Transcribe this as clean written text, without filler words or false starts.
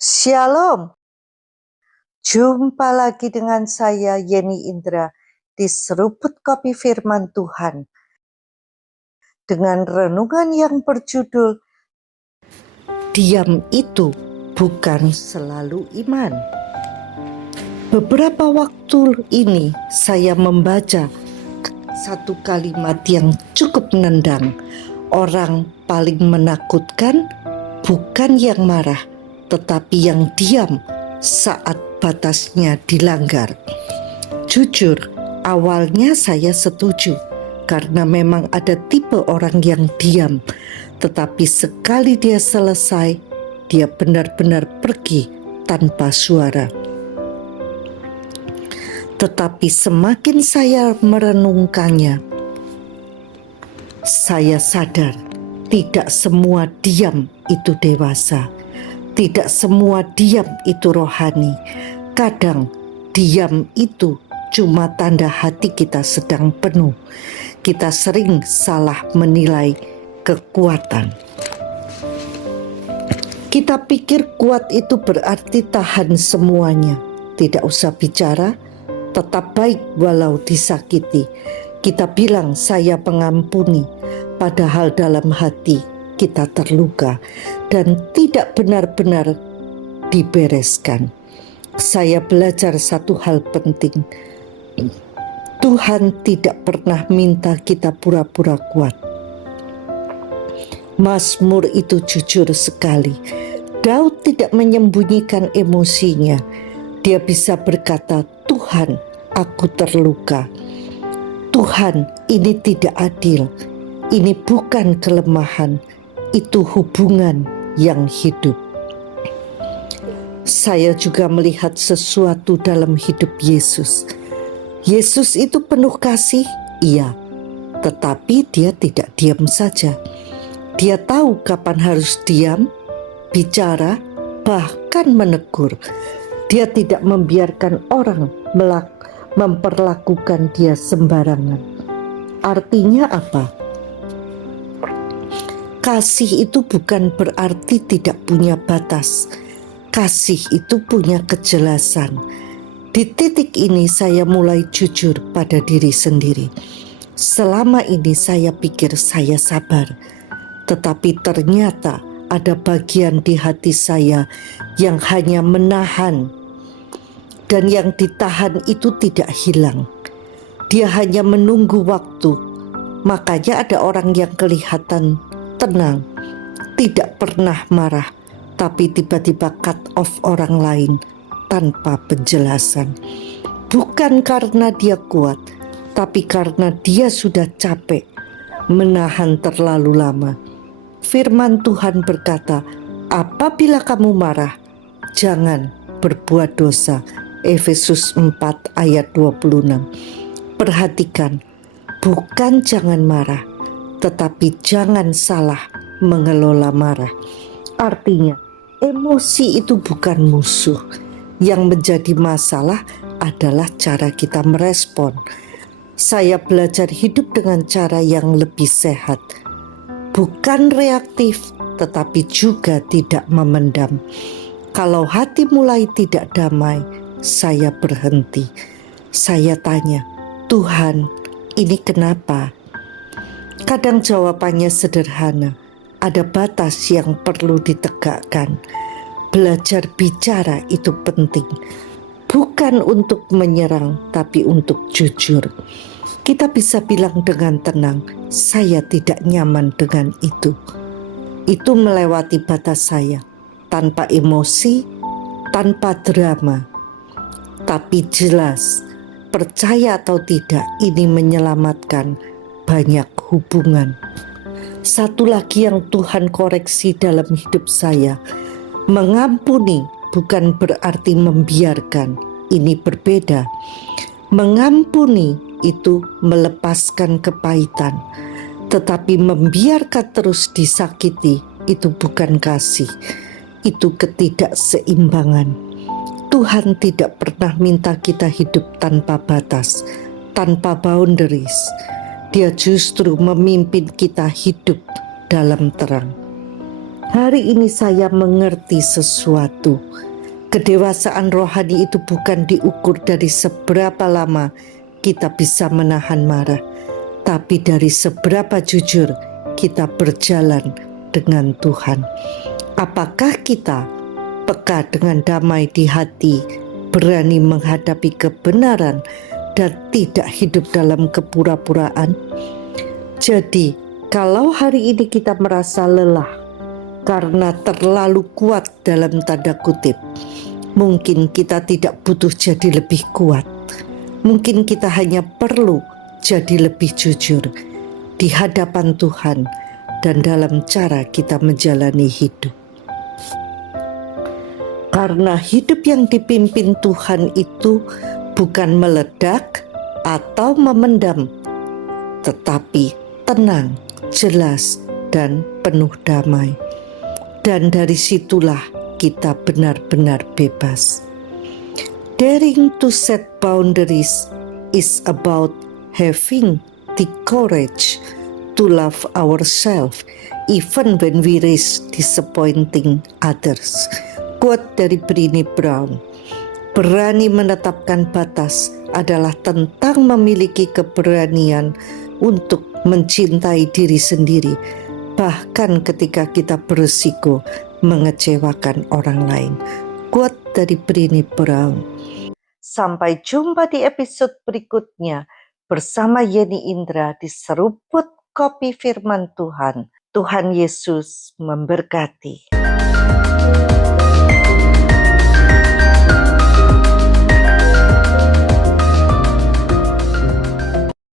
Shalom, jumpa lagi dengan saya Yeni Indra di Seruput Kopi Firman Tuhan dengan renungan yang berjudul Diam itu bukan selalu iman. Beberapa waktu ini saya membaca satu kalimat yang cukup nendang. Orang paling menakutkan bukan yang marah, tetapi yang diam saat batasnya dilanggar. Jujur, awalnya saya setuju karena memang ada tipe orang yang diam, tetapi sekali dia selesai, dia benar-benar pergi tanpa suara. Tetapi semakin saya merenungkannya, saya sadar tidak semua diam itu dewasa. Tidak semua diam itu rohani. Kadang diam itu cuma tanda hati kita sedang penuh. Kita sering salah menilai kekuatan. Kita pikir kuat itu berarti tahan semuanya. Tidak usah bicara, tetap baik walau disakiti. Kita bilang saya pengampuni, padahal dalam hati kita terluka dan tidak benar-benar dibereskan. Saya belajar satu hal penting. Tuhan tidak pernah minta kita pura-pura kuat. Mazmur itu jujur sekali. Daud tidak menyembunyikan emosinya. Dia bisa berkata, Tuhan, aku terluka. Tuhan, ini tidak adil. Ini bukan kelemahan. Itu hubungan yang hidup. Saya juga melihat sesuatu dalam hidup Yesus. Yesus itu penuh kasih, iya, tetapi dia tidak diam saja. Dia tahu kapan harus diam, bicara, bahkan menegur. Dia tidak membiarkan orang memperlakukan dia sembarangan. Artinya apa? Kasih itu bukan berarti tidak punya batas. Kasih itu punya kejelasan. Di titik ini saya mulai jujur pada diri sendiri. Selama ini saya pikir saya sabar, tetapi ternyata ada bagian di hati saya yang hanya menahan, dan yang ditahan itu tidak hilang. Dia hanya menunggu waktu. Makanya ada orang yang kelihatan tenang, tidak pernah marah, tapi tiba-tiba cut off orang lain tanpa penjelasan. Bukan karena dia kuat, tapi karena dia sudah capek menahan terlalu lama. Firman Tuhan berkata, apabila kamu marah, jangan berbuat dosa. Efesus 4 ayat 26. Perhatikan, bukan jangan marah, tetapi jangan salah mengelola marah. Artinya, emosi itu bukan musuh. Yang menjadi masalah adalah cara kita merespon. Saya belajar hidup dengan cara yang lebih sehat. Bukan reaktif, tetapi juga tidak memendam. Kalau hati mulai tidak damai, saya berhenti. Saya tanya, Tuhan, ini kenapa? Kadang jawabannya sederhana, ada batas yang perlu ditegakkan. Belajar bicara itu penting, bukan untuk menyerang, tapi untuk jujur. Kita bisa bilang dengan tenang, saya tidak nyaman dengan itu. Itu melewati batas saya, tanpa emosi, tanpa drama. Tapi jelas, percaya atau tidak, ini menyelamatkan banyak hubungan. Satu lagi yang Tuhan koreksi dalam hidup saya, mengampuni bukan berarti membiarkan. Ini berbeda. Mengampuni itu melepaskan kepahitan, tetapi membiarkan terus disakiti itu bukan kasih. Itu ketidakseimbangan. Tuhan tidak pernah minta kita hidup tanpa batas, tanpa boundaries. Dia justru memimpin kita hidup dalam terang. Hari ini saya mengerti sesuatu. Kedewasaan rohani itu bukan diukur dari seberapa lama kita bisa menahan marah, tapi dari seberapa jujur kita berjalan dengan Tuhan. Apakah kita peka dengan damai di hati, berani menghadapi kebenaran, dan tidak hidup dalam kepura-puraan? Jadi, kalau hari ini kita merasa lelah karena terlalu kuat dalam tanda kutip, mungkin kita tidak butuh jadi lebih kuat. Mungkin kita hanya perlu jadi lebih jujur di hadapan Tuhan dan dalam cara kita menjalani hidup. Karena hidup yang dipimpin Tuhan itu bukan meledak atau memendam, tetapi tenang, jelas, dan penuh damai. Dan dari situlah kita benar-benar bebas. Daring to set boundaries is about having the courage to love ourselves even when we risk disappointing others. Quote dari Brené Brown. Berani menetapkan batas adalah tentang memiliki keberanian untuk mencintai diri sendiri, bahkan ketika kita berisiko mengecewakan orang lain. Quote dari Brené Brown. Sampai jumpa di episode berikutnya bersama Yeni Indra di Seruput Kopi Firman Tuhan. Tuhan Yesus memberkati.